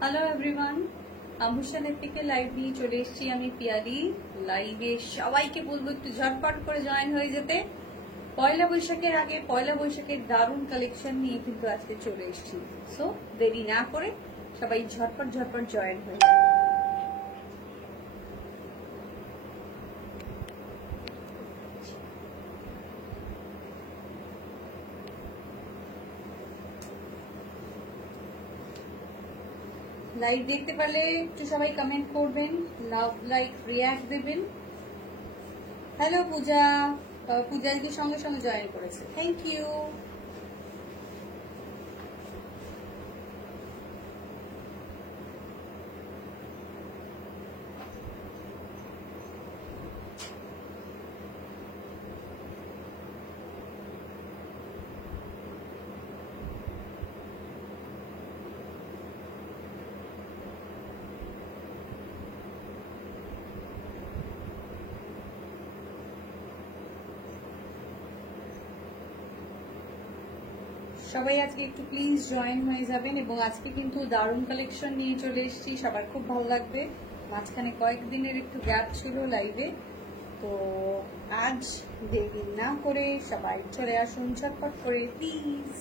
Hello everyone, আভূষণের থেকে live নিয়ে চলে এসেছি আমি পিয়ালি। লাইভে সবাইকে বলবো একটু ঝটপট করে জয়েন হয়ে যেতে। পয়লা বৈশাখের আগে পয়লা বৈশাখের দারুণ কালেকশন নিয়ে কিন্তু আজকে চলে এসেছি। সো দেরি না করে সবাই ঝটপট ঝটপট জয়েন হয়ে যায়। লাইভ দেখতে পারলে একটু সবাই কমেন্ট করবেন, লাভ লাইক রিয়াক্ট দেবেন। হ্যালো পূজা, পূজা দিদি সঙ্গে সঙ্গে জয়েন করেছে, থ্যাংক ইউ। সবাই আজকে একটু প্লিজ জয়েন হয়ে যাবেন। এবং আজকে কিন্তু দারুণ কালেকশন নিয়ে চলে এসেছি, সবার খুব ভালো লাগবে। মাঝখানে কয়েকদিনের একটু গ্যাপ ছিল লাইভে, তো আজ দেরি না করে সবাই চলে আসুন ঝটপট করে প্লিজ।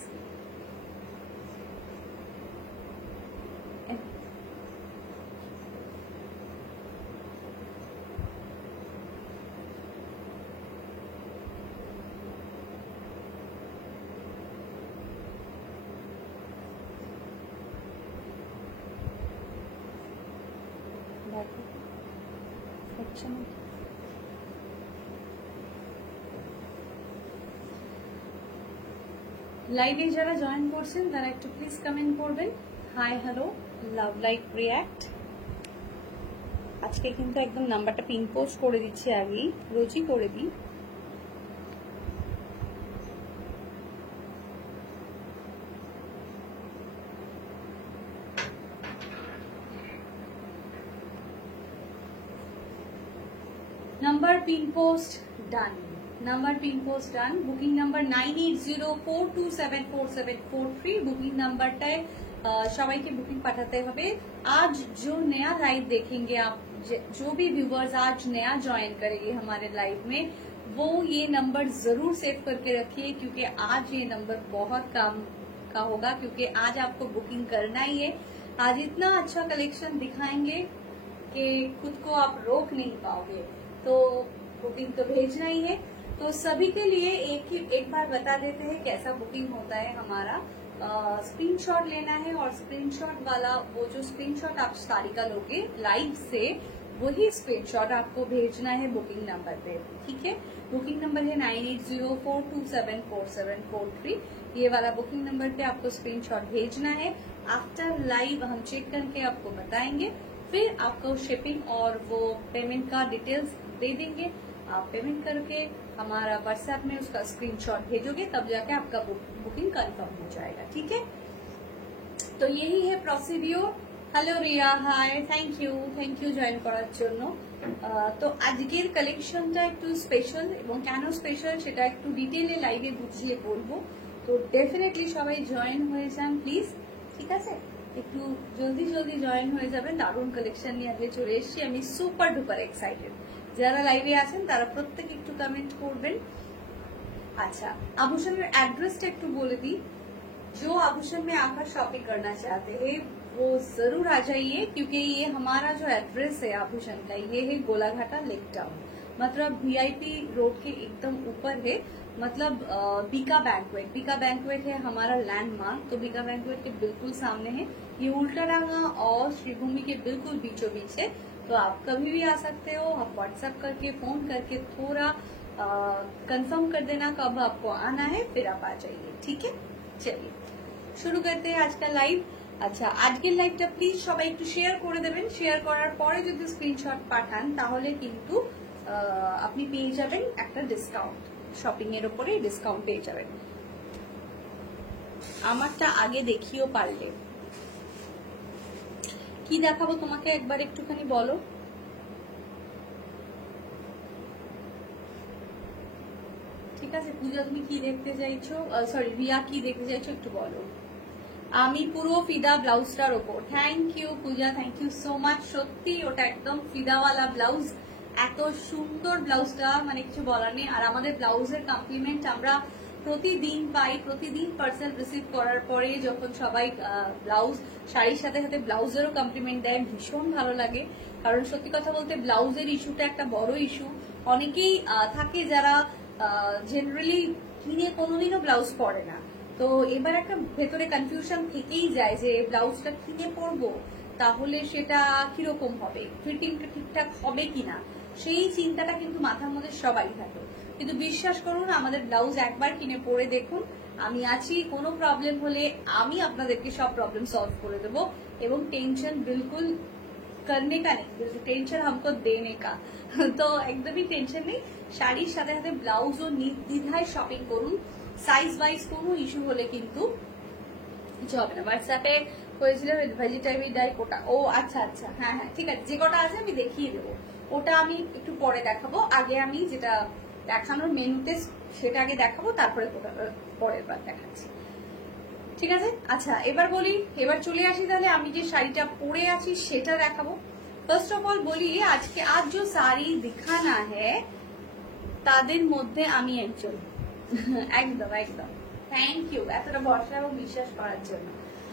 লাইভে যারা জয়েন করছেন তারা একটু প্লিজ কমেন্ট করবেন, হাই হ্যালো লাভ লাইক রিয়াক্ট। আজকে কিন্তু একদম নাম্বারটা পিন পোস্ট করে দিচ্ছি, আগেই রোজই করে দিই। Number pin post done, number pin post done. Booking number 9804274743। Booking নাম্বারটায় সবাইকে बुकिंग पाठाते হবে। आज जो नया लाइव देखेंगे आप, जो भी व्यूवर्स आज नया ज्वाइन करेंगे हमारे लाइव में, वो ये नंबर जरूर सेव करके रखिए, क्योंकि आज ये नंबर बहुत काम का होगा, क्योंकि आज आपको बुकिंग करना ही है। आज इतना अच्छा कलेक्शन दिखाएंगे कि खुद को आप रोक नहीं पाओगे, तो बुकिंग तो भेजना ही है। तो सभी के लिए एक बार बता देते हैं कैसा बुकिंग होता है हमारा। स्क्रीनशॉट लेना है, और स्क्रीनशॉट वाला वो जो स्क्रीनशॉट आप सारी का लोगे लाइव से, वही स्क्रीनशॉट आपको भेजना है बुकिंग नंबर पे, ठीक है। बुकिंग नंबर है 9804274743। ये वाला बुकिंग नंबर पे आपको स्क्रीनशॉट भेजना है। आफ्टर लाइव हम चेक करके आपको बताएंगे, फिर आपको शिपिंग और वो पेमेंट का डिटेल्स दे देंगे। आप पेमेंट करके हमारा व्हाट्सएप में उसका स्क्रीनशॉट भेजोगे, तब जाके आपका बुकिंग कंफर्म हो जाएगा, ठीक है। तो यही है procedure. Hello Riya, hi, thank you join করার জন্য। তো আজকের কালেকশনটা একটু স্পেশাল, এবং কেন স্পেশাল সেটা একটু ডিটেইলে লাইভে বুঝিয়ে বলবো। তো ডেফিনেটলি সবাই জয়েন হয়ে যান প্লিজ, ঠিক আছে। একটু জলদি জলদি জয়েন হয়ে যাবেন। দারুণ কালেকশন নিয়ে আজকে চলে এসেছি, আমি সুপার ডুপার এক্সাইটেড। যারা লাইভে আছেন তারা প্রত্যেকে একটু কমেন্ট করবেন। अच्छा, आभूषण में एड्रेस एक टू बोले दी। जो आभूषण में आकर शॉपिंग करना चाहते हैं वो जरूर आ जाइए, क्योंकि ये हमारा जो एड्रेस है आभूषण का, ये है गोलाघाटा लेक टाउन, मतलब वीआईपी रोड के एकदम ऊपर है। मतलब बीका बैंक्वेट है हमारा लैंडमार्क। तो बीका बैंक्वेट के बिल्कुल सामने है, ये उल्टाडांगा और श्रीभूमि के बिल्कुल बीचों बीच है। तो आप कभी भी आ सकते हो, आप व्हाट्सएप करके फोन करके थोड़ा कंफर्म कर देना कब आपको आना है, फिर आप आ जाइए, ठीक है। चलिए शुरू करते हैं आज का लाइव। আচ্ছা, আজকের লাইভটা প্লিজ সবাই একটু শেয়ার করে দেবেন। শেয়ার করার পরে যদি স্ক্রিনশট পাঠান তাহলে কিন্তু আপনি পেয়ে যাবেন একটা ডিসকাউন্ট, শপিং এর উপরে ডিসকাউন্ট পেয়ে যাবেন। আমারটা আগে দেখিও পারলে। কি দেখাবো তোমাকে একবার একটুখানি বলো। ঠিক আছে পূজা, তুমি কি দেখতে চাইছো? সরি রিয়া, কি দেখতে চাইছো একটু বলো। আমি পুরো ফিদা ব্লাউজটার ওপর। Thank you Puja, thank you so much. সত্যি ওটা একদম ফিদাওয়ালা ব্লাউজ, এত সুন্দর ব্লাউজটা, মানে কিছু বলার নেই। আর আমাদের ব্লাউজের কমপ্লিমেন্ট আমরা প্রতিদিন পাই, প্রতিদিন পার্সেল রিসিভ করার পরে যখন সবাই ব্লাউজ শাড়ির সাথে সাথে ব্লাউজেরও কমপ্লিমেন্ট দেয়, ভীষণ ভালো লাগে। কারণ সত্যি কথা বলতে ব্লাউজের ইস্যুটা একটা বড় ইস্যু। অনেকেই থাকে যারা জেনারেলি কিনে কোনোদিনও ব্লাউজ পরে না, তো এবার একটা ভেতরে কনফিউশন থেকেই যায় যে ব্লাউজটা কিনে পরবো তাহলে সেটা কিরকম হবে, ফিটিংটা ঠিকঠাক হবে কিনা, সেই চিন্তাটা কিন্তু মাথার মধ্যে সবাই থাকে। কিন্তু বিশ্বাস করুন, আমাদের ব্লাউজ একবার কিনে পরে দেখুন, আমি আছি। কোনো প্রবলেম হলে আমি আপনাদেরকে সব প্রবলেম সলভ করে দেবো, এবং টেনশন বিলকুল करने का नहीं, टेंशन हमको देने का। তো একদমই টেনশন নেই, শাড়ির সাথে সাথে ব্লাউজও নির্দ্বিধায় শপিং করুন। সাইজ ওয়াইজ কোনো ইস্যু হলে কিন্তু কিছু হবে না। হোয়াটসঅ্যাপে হয়েছিল ভেজিটেবল ডাই কোটা, ও আচ্ছা আচ্ছা, হ্যাঁ হ্যাঁ ঠিক আছে, যে কটা আছে আমি দেখিয়ে দেবো, ওটা আমি একটু পরে দেখাবো। আগে আমি যেটা দেখানোর মেনুতে সেটা আগে দেখাবো, তারপরে পরের বার দেখাচ্ছি, ঠিক আছে। আচ্ছা এবার বলি, এবার চলে আসি তাহলে আমি যে শাড়িটা পরে আছি সেটা দেখাবো। ফার্স্ট অফ অল বলি, আজকে আজ যে শাড়ি দিখানা হ্যায় তাদের মধ্যে আমি একজন। একদম एकदम थैंक यू এতটা ভরসা এবং বিশ্বাস করার জন্য।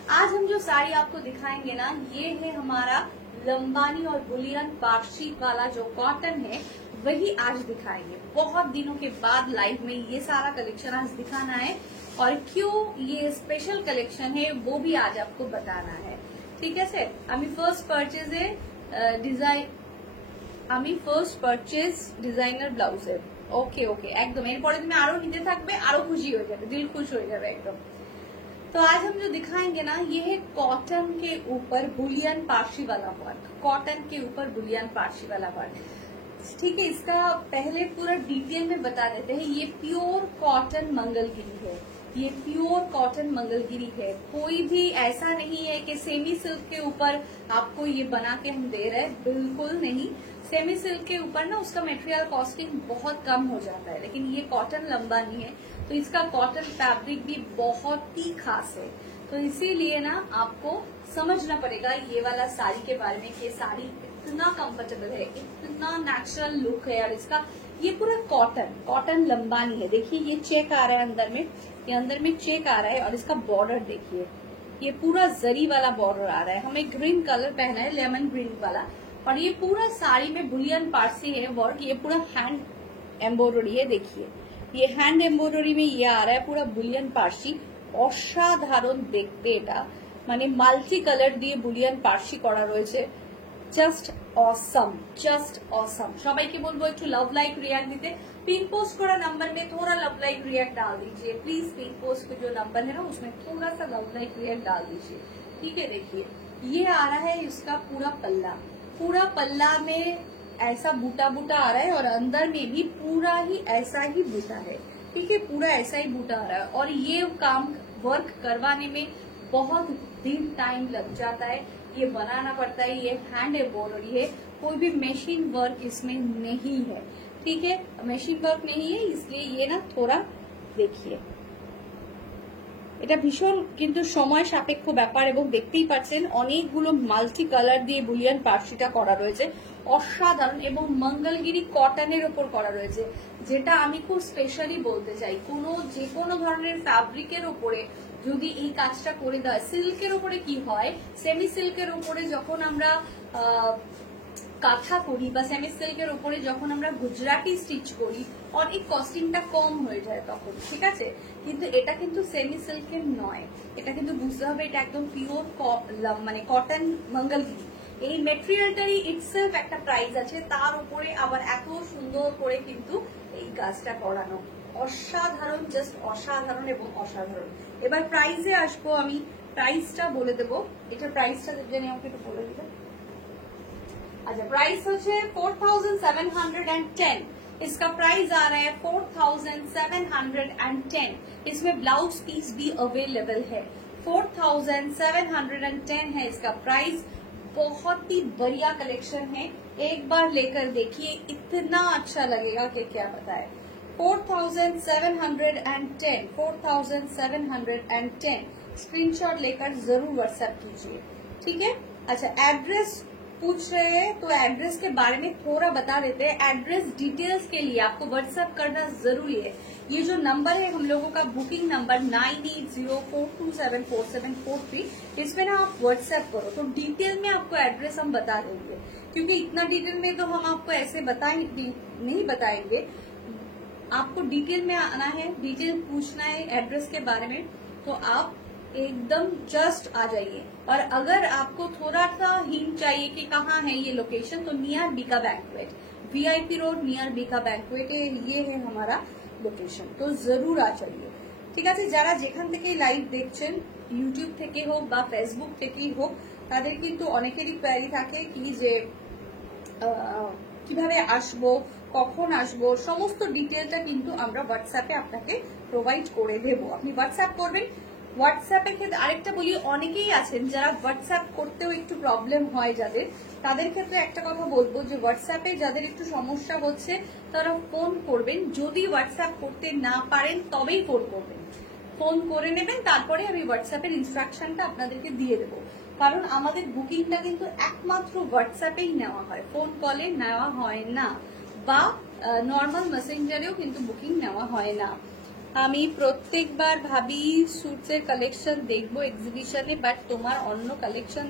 आज हम जो साड़ी आपको दिखाएंगे ना, ये है हमारा लंबानी और बुलियन पार्शी वाला जो कॉटन है, वही आज दिखाएंगे। बहुत दिनों के बाद लाइव में ये सारा कलेक्शन आज दिखाना है, और क्यों ये स्पेशल कलेक्शन है वो भी आज आपको बताना है, ठीक है सर। আমি ফার্স্ট পারচেজে ডিজাইনার ব্লাউজের, ওকে ওকে একদম। এরপরে তুমি আরো নিতে থাকবে, আরো খুশি হয়ে যাবে, দিল खुश हो যাবে एकदम। तो आज हम जो दिखाएंगे ना, ये है कॉटन के ऊपर बुलियन पार्शी वाला वर्क, कॉटन के ऊपर बुलियन पार्शी वाला वर्क, ठीक है। इसका पहले पूरा डिटेल में बता देते हैं। ये प्योर कॉटन मंगलगिरी है, ये प्योर कॉटन मंगलगिरी है। कोई भी ऐसा नहीं है कि सेमी सिल्क के ऊपर आपको ये बना के हम दे रहे हैं, बिल्कुल नहीं। सेमी सिल्क के ऊपर ना उसका मटेरियल कॉस्टिंग बहुत कम हो जाता है, लेकिन ये कॉटन लंबानी है तो इसका कॉटन फैब्रिक भी बहुत ही खास है। तो इसीलिए ना आपको समझना पड़ेगा ये वाला साड़ी के बारे में, कि साड़ी इतना कंफर्टेबल है, इतना नेचुरल लुक है, और इसका ये पूरा कॉटन लंबानी है। देखिए ये चेक आ रहा है अंदर में, ये अंदर में चेक आ रहा है, और इसका बॉर्डर देखिए, ये पूरा जरी वाला बॉर्डर आ रहा है। हमें ग्रीन कलर पहना है, लेमन ग्रीन वाला, और ये पूरा साड़ी में बुलियन पार्सी है वर्क। ये पूरा हैंड एम्ब्रॉयडरी है, देखिए ये हैंड एम्ब्रॉयडरी में ये आ रहा है पूरा बुलियन पार्सी। অসাধারণ দেখতে, এটা মানে মাল্টি কালার দিয়ে বুলিয়ন পার্সি করা রয়েছে। Just awesome, just awesome. সবাইকে বলবো একটু लव लाइक रिएक्ट दीते। पिन पोस्ट करा नंबर में थोड़ा लव लाइक रिएक्ट डाल दीजिए प्लीज। पिन पोस्ट का जो नंबर है ना उसमें थोड़ा सा लव लाइक रिएक्ट डाल दीजिए, ठीक है। देखिए ये आ रहा है इसका पूरा पल्ला, पूरा पल्ला में ऐसा बूटा बूटा आ रहा है, और अंदर में भी पूरा ही ऐसा ही बूटा है, ठीक है, पूरा ऐसा ही बूटा आ रहा है। और ये काम वर्क करवाने में बहुत दिन टाइम लग जाता है, ये बनाना पड़ता है। ये हैंड एम्ब्रॉयडरी है, कोई भी मशीन वर्क इसमें नहीं है, ठीक है, मशीन वर्क नहीं है, इसलिए ये ना थोड़ा देखिए এটা ভীষণ কিন্তু সময় সাপেক্ষ ব্যাপার, এবং দেখতেই পাচ্ছেন অনেকগুলো মাল্টি কালার দিয়ে বুলিয়ান পার্সিটা করা রয়েছে, অসাধারণ। এবং মঙ্গলগিরি কটনের ওপর করা রয়েছে, যেটা আমি খুব স্পেশালি বলতে চাই। যে কোনো ধরনের ফ্যাব্রিকের ওপরে যদি এই কাজটা করে দেয়, সিল্কের ওপরে কি হয়, সেমি সিল্কের ওপরে যখন আমরা কাঁথা করি বা সেমি সিল্কের উপরে যখন আমরা গুজরাটি স্টিচ করি, অনেক কস্টিংটা কম হয়ে যায় তখন, ঠিক আছে। কিন্তু এটা কিন্তু সেমি সিল্কের নয়, এটা কিন্তু বুঝতে হবে এটা একদম পিওর মানে কটন মঙ্গলগিরি। এই মেটেরিয়ালটারই ইটসেলফ একটা প্রাইস আছে, তার উপরে আবার এত সুন্দর করে কিন্তু এই কাজটা করানো, অসাধারণ, জাস্ট অসাধারণ এবং অসাধারণ। এবার প্রাইসে আসবো, আমি প্রাইসটা বলে দেবো। এটার প্রাইসটা জেনে আমাকে একটু বলে দিবেন। अच्छा प्राइस है 4710, इसका प्राइस आ रहा है 4710। इसमें ब्लाउज पीस भी अवेलेबल है, 4710 है इसका प्राइस। बहुत ही बढ़िया कलेक्शन है, एक बार लेकर देखिए, इतना अच्छा लगेगा कि क्या बताए। 4710, 4710 स्क्रीनशॉट लेकर जरूर व्हाट्सएप कीजिए, ठीक है। अच्छा, एड्रेस पूछ रहे हैं तो एड्रेस के बारे में थोड़ा बता देते हैं। एड्रेस डिटेल्स के लिए आपको व्हाट्सएप करना जरूरी है। ये जो नंबर है हम लोगों का बुकिंग नंबर 9804274743, इसमें ना आप व्हाट्सएप करो तो डिटेल में आपको एड्रेस हम बता देंगे, क्योंकि इतना डिटेल में तो हम आपको ऐसे नहीं बताएंगे। आपको डिटेल में आना है, डिटेल पूछना है एड्रेस के बारे में, तो आप एकदम जस्ट आ जाइए। और अगर आपको थोड़ा सा हिंट चाहिए कि कहाँ है ये लोकेशन, तो near Bika banquet, VIP road near Bika banquet, ये है हमारा লোকেশন। তো জরুর আচাইয়ে, ঠিক আছে। যারা যেখান থেকে লাইভ দেখছেন, ইউটিউব থেকে হোক বা ফেসবুক থেকেই হোক, তাদের কিন্তু অনেকেরই কোয়ারি থাকে কি যে কিভাবে আসবো, কখন আসবো, সমস্ত ডিটেলটা কিন্তু আমরা হোয়াটসঅ্যাপে আপনাকে প্রোভাইড করে দেব। আপনি হোয়াটসঅ্যাপ করবেন। হোয়াটসঅ্যাপের ক্ষেত্রে আরেকটা বলি, অনেকেই আছেন যারা হোয়াটসঅ্যাপ করতেও একটু প্রবলেম হয় যাদের, তাদের ক্ষেত্রে একটা কথা বলবো যে হোয়াটসঅ্যাপে যাদের একটু সমস্যা হচ্ছে তারা ফোন করবেন। যদি হোয়াটসঅ্যাপ করতে না পারেন তবেই ফোন করবেন, ফোন করে নেবেন, তারপরে আমি হোয়াটসঅ্যাপের ইনস্ট্রাকশনটা আপনাদেরকে দিয়ে দেবো। কারণ আমাদের বুকিংটা কিন্তু একমাত্র হোয়াটসঅ্যাপেই নেওয়া হয়, ফোন কলে নেওয়া হয় না, বা নর্মাল মেসেঞ্জারেও কিন্তু বুকিং নেওয়া হয় না। আমি প্রত্যেকবার ভাবি স্যুটসের কালেকশন দেখবো এক্সিবিশনে, বাট তোমার অন্য কালেকশন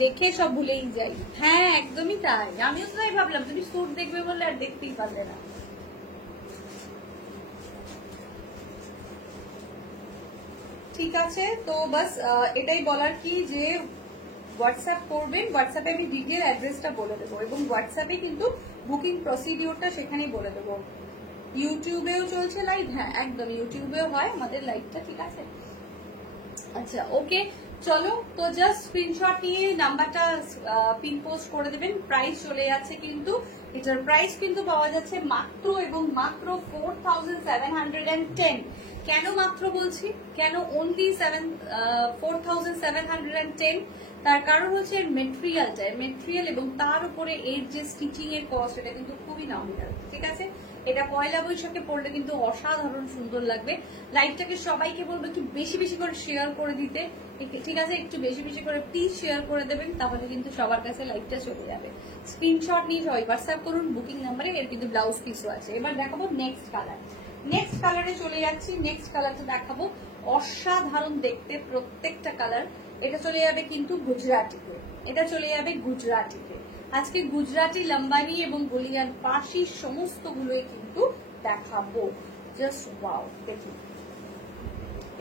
দেখে সব ভুলেই যাই। হ্যাঁ, একদমই তাই, আমিও তো তাই ভাবলাম, তুমি স্যুট দেখবে বলে আর দেখতেই পারলে না। ঠিক আছে, তো বাস এটাই বলার কি যে হোয়াটসঅ্যাপ করবেন, হোয়াটসঅ্যাপে আমি ডিটেল অ্যাড্রেসটা বলে দেবো, এবং হোয়াটসঅ্যাপে কিন্তু বুকিং প্রসিডিওরটা সেখানেই বলে দেবো। ইউটিউবেও চলছে লাইভ, হ্যাঁ একদম ইউটিউবেও হয় আমাদের লাইভটা, ঠিক আছে। আচ্ছা, ওকে, চলো, তো জাস্ট স্ক্রিনশট নিয়ে নাম্বারটা পিন পোস্ট করে দেবেন। প্রাইস চলে যাচ্ছে কিন্তু, এটার প্রাইস কিন্তু পাওয়া যাচ্ছে মাত্র এবং মাত্র 4710। কেন মাত্র বলছি, কেন অনলি 4710? তার কারণ হচ্ছে মেটেরিয়াল এবং তার উপরে এর যে স্টিচিং এর কস্ট, এটা কিন্তু খুবই নমিনাল, ঠিক আছে। এটা পয়লা বৈশাখে পড়লে কিন্তু অসাধারণ সুন্দর লাগবে। লাইভটাকে সবাইকে বলবো একটু বেশি বেশি করে শেয়ার করে দিতে, ঠিক আছে। একটু বেশি বেশি করে প্লিজ শেয়ার করে দেবেন, তাহলে কিন্তু সবার কাছে লাইভটা চলে যাবে। স্ক্রিনশট নিয়ে সবাই হোয়াটসঅ্যাপ করুন বুকিং নাম্বারে। এর কিন্তু ব্লাউজ পিসও আছে। এবার দেখাবো নেক্সট কালার। নেক্সট কালারে চলে যাচ্ছি। নেক্সট কালারটা দেখাবো অসাধারণ দেখতে প্রত্যেকটা কালার। এটা চলে যাবে কিন্তু গুজরাটিতে, এটা চলে যাবে গুজরাটিতে। আজকে গুজরাটি, লম্বানি এবং বলিয়ান পাশি সমস্তগুলোই কিন্তু দেখাবো। জাস্ট ওয়াও, দেখুন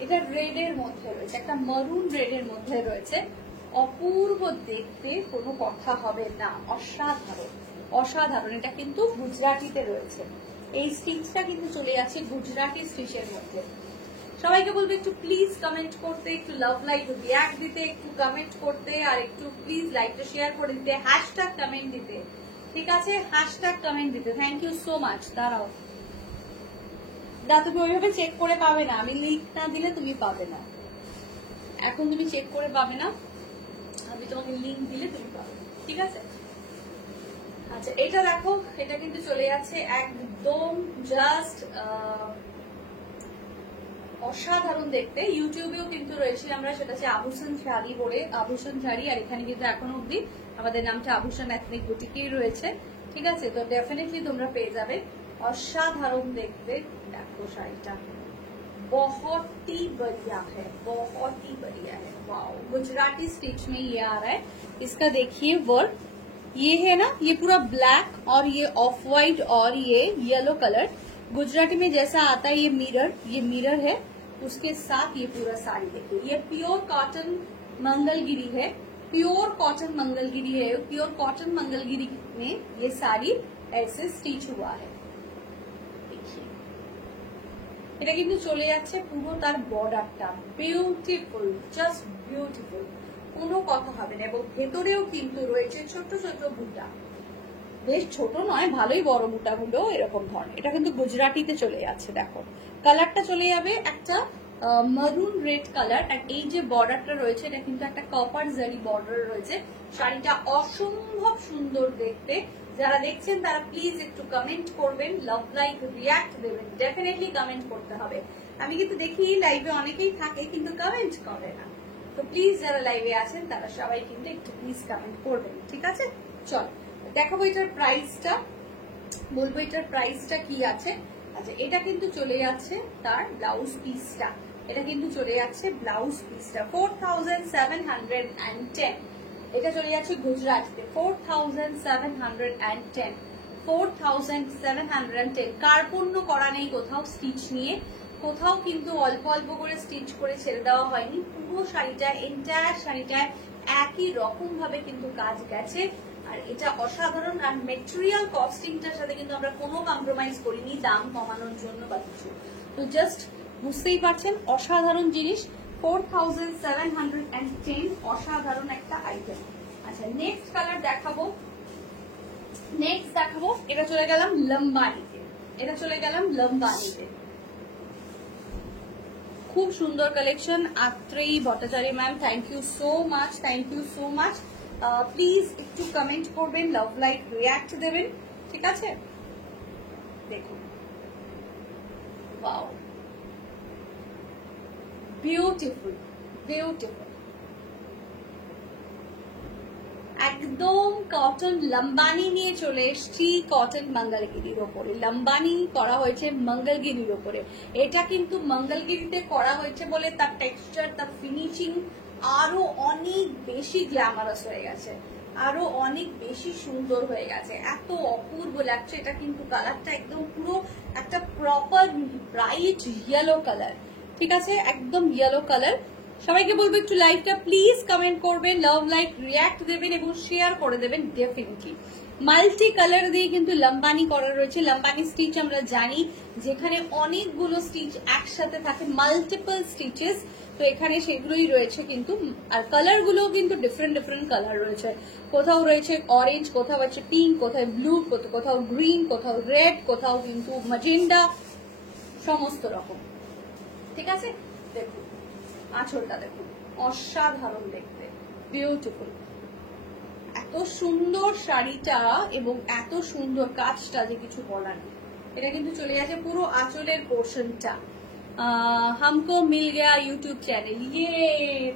এটা রেড এর মধ্যে রয়েছে, একটা মারুন রেড এর মধ্যে রয়েছে, অপূর্ব দেখতে, কোনো কথা হবে না, অসাধারণ অসাধারণ। এটা কিন্তু গুজরাটিতে রয়েছে। এই স্টিচটা কিন্তু চলে যাচ্ছে গুজরাটি স্টিচের মধ্যে। সবাইকে বলবো একটু প্লিজ কমেন্ট করতে, একটু লাভ লাইক রিঅ্যাক্ট দিতে, একটু কমেন্ট করতে, আর একটু প্লিজ লাইকটা শেয়ার করে দিতে, হ্যাশট্যাগ কমেন্ট দিতে, ঠিক আছে, হ্যাশট্যাগ কমেন্ট দিতে। Thank you so much. দাঁড়াও, তুমি ওইভাবে চেক করে পাবে না, আমি লিঙ্ক না দিলে তুমি পাবে না, এখন তুমি চেক করে পাবে না, আমি তোমাকে লিঙ্ক দিলে তুমি পাবে, ঠিক আছে। আচ্ছা, এটা দেখো, এটা কিন্তু চলে যাচ্ছে একদম জাস্ট অসাধারণ দেখতে। ইউটিউবেও কিন্তু রয়েছে আমরা, সেটা হচ্ছে আভূষণ শাড়ি পরে, আভূষণ শাড়ি, আর এখানে কিন্তু এখনো অব্দি আমাদের নামটা আভূষণ এথনিক বুটিকেই রয়েছে, ঠিক আছে। তো ডেফিনেটলি তোমরা পেয়ে যাবে। অসাধারণ দেখতে, দেখো শাড়িটা बहुत ही बढ़िया है, बहुत ही बढ़िया है। वाओ, गुजराती स्टिच में ये आ रहा है। इसका देखिए वर्क, ये है ना, ये पूरा ब्लैक और ये ऑफ वाइट और ये येलो कलर। गुजराती में जैसा आता है ये मिरर है, उसके साथ ये पूरा साड़ी देखिए। ये प्योर कॉटन मंगलगिरी है, प्योर कॉटन मंगलगिरी है। प्योर कॉटन मंगलगिरी में ये साड़ी ऐसे स्टिच हुआ है। এটা কিন্তু চলে যাচ্ছে পুরো তার বর্ডারটা, বিউটিফুল, জাস্ট বিউটিফুল, কোনো কথা হবে না। এবং ভেতরেও কিন্তু রয়েছে ছোট ছোট বুটা, বেশ ছোট নয়, ভালোই বড় বুটাগুলো এরকম ধরনের। এটা কিন্তু গুজরাটিতে চলে যাচ্ছে। দেখো কালারটা চলে যাবে একটা মারুন রেড কালার, আর এই যে বর্ডারটা রয়েছে এটা কিন্তু একটা কপার জারি বর্ডার রয়েছে। শাড়িটা অসম্ভব সুন্দর দেখতে। যারা দেখছেন তারা প্লিজ একটু কমেন্ট করবেন, লাভ লাইক রিঅ্যাক্ট দেবেন, ডেফিনেটলি কমেন্ট করতে হবে। আমি কিন্তু দেখি লাইভে অনেকেই থাকে কিন্তু কমেন্ট করে না, তো প্লিজ যারা লাইভে আছেন তারা সবাই কিন্তু একটু প্লিজ কমেন্ট করবেন, ঠিক আছে? চল দেখাবো এটার প্রাইসটা, বলবো এটার প্রাইসটা কি আছে। আচ্ছা, এটা কিন্তু চলে যাচ্ছে তার ব্লাউজ পিসটা, এটা কিন্তু চলে যাচ্ছে ব্লাউজ পিসটা 4710, এটা চলে যাচ্ছে গুজরাটে 4710, 4710। কার্পণ্য করা নেই কোথাও স্টিচ নিয়ে, কোথাও কিন্তু অল্প অল্প করে স্টিচ করে ছেড়ে দেওয়া হয়নি, পুরো শাড়িটা এন্টায়ার শাড়িটায় একই রকম ভাবে কিন্তু কাজ গেছে। আর এটা অসাধারণ, আর মেটেরিয়াল কস্টিংটার সাথে কিন্তু আমরা কোনো কম্প্রোমাইজ করিনি দাম কমানোর জন্য বা কিছু, তো জাস্ট বুঝতেই পারছেন অসাধারণ জিনিস 4710, অসাধারণ একটা আইটেম। আচ্ছা নেক্সট কালার দেখাবো, এটা চলে গেলাম লম্বানিতে, খুব সুন্দর collection. Atreyi Bhattacharya ma'am, thank you so much, please একটু কমেন্ট করবেন, লাভ লাইক রিয়াক্ট দেবেন, ঠিক আছে? দেখুন ওয়াও, বিউটিফুল, একদম কটন লম্বানি নিয়ে চলে এসছি, কটন মঙ্গলগিরির ওপরে লম্বানি করা হয়েছে, মঙ্গলগিরির ওপরে। এটা কিন্তু মঙ্গলগিরিতে করা হয়েছে বলে তার টেক্সচার, তার ফিনিশিং আরো অনেক বেশি গ্ল্যামারাস হয়ে গেছে, আরো অনেক বেশি সুন্দর হয়ে গেছে, এত অপূর্ব লাগছে। এটা কিন্তু কালারটা একদম পুরো একটা প্রপার ব্রাইট ইয়েলো কালার, ঠিক আছে? একদম ইয়েলো কালার। সবাইকে বলবো একটু লাইভটা প্লিজ কমেন্ট করবেন, লাভ লাইক রিয়াক্ট দেবেন এবং শেয়ার করে দেবেন ডেফিনেটলি। মাল্টি কালার দিয়ে কিন্তু লম্বানি করা রয়েছে। লম্বানি স্টিচ আমরা জানি যেখানে অনেকগুলো স্টিচ একসাথে থাকে, মাল্টিপল স্টিচেস, তো এখানে সেগুলোই রয়েছে কিন্তু। আর কালার গুলো কিন্তু ডিফারেন্ট কালার রয়েছে, কোথাও রয়েছে অরেঞ্জ, কোথাও আছে পিঙ্ক, কোথাও ব্লু, কোথাও গ্রিন, কোথাও রেড, কোথাও কিন্তু ম্যাজেন্ডা, সমস্ত রকম, ঠিক আছে? দেখুন আঁচলটা দেখুন, অসাধারণ দেখতে, বিউটিফুল, এত সুন্দর শাড়িটা এবং এত সুন্দর কাজটা যে কিছু বলার নেই। এটা কিন্তু চলে যাচ্ছে পুরো আঁচলের পোর্শনটা। হামকো মিল গয়া ইউটিউব চ্যানেল, ইয়ে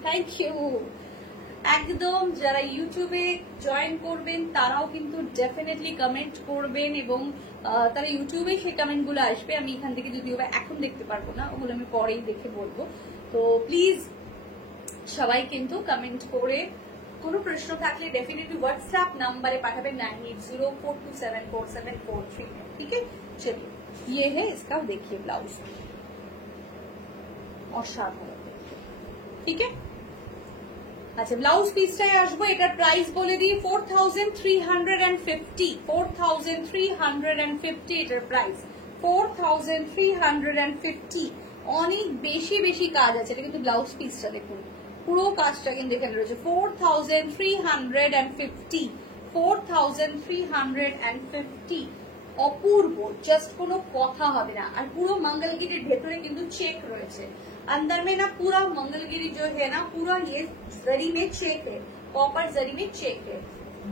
থ্যাংক ইউ। একদম যারা ইউটিউবে জয়েন করবেন তারাও কিন্তু ডেফিনেটলি কমেন্ট করবেন এবং তারা ইউটিউবে সেই কমেন্ট গুলো আসবে। আমি এখান থেকে যদিও এখন দেখতে পারবো না, ওগুলো আমি পরেই দেখে বলবো। তো প্লিজ সবাই কিন্তু কমেন্ট করে কোনো প্রশ্ন থাকলে ডেফিনেটলি হোয়াটসঅ্যাপ নাম্বারে পাঠাবেন 9804274743, ठीक है? चलिए ये है इसका, देखिए ब्लाउज অসাধারণ, ঠিক আছে? আচ্ছা ব্লাউজ পিসটায় আসবো, এটার প্রাইস বলে দিই 4350, এটার প্রাইস 4350। অনেক বেশি কাজ আছে, এটা কিন্তু ব্লাউজ পিসটা দেখুন, পুরো কাজটা কিন্তু এখানে রয়েছে 4350, অপূর্ব, জাস্ট কোনো কথা হবে না। আর পুরো মঙ্গলগিরির ভেতরে কিন্তু চেক রয়েছে, अंदर में ना पूरा मंगलगिरी जो है ना पूरा ये जरी में चेक है, कॉपर जरी में चेक है,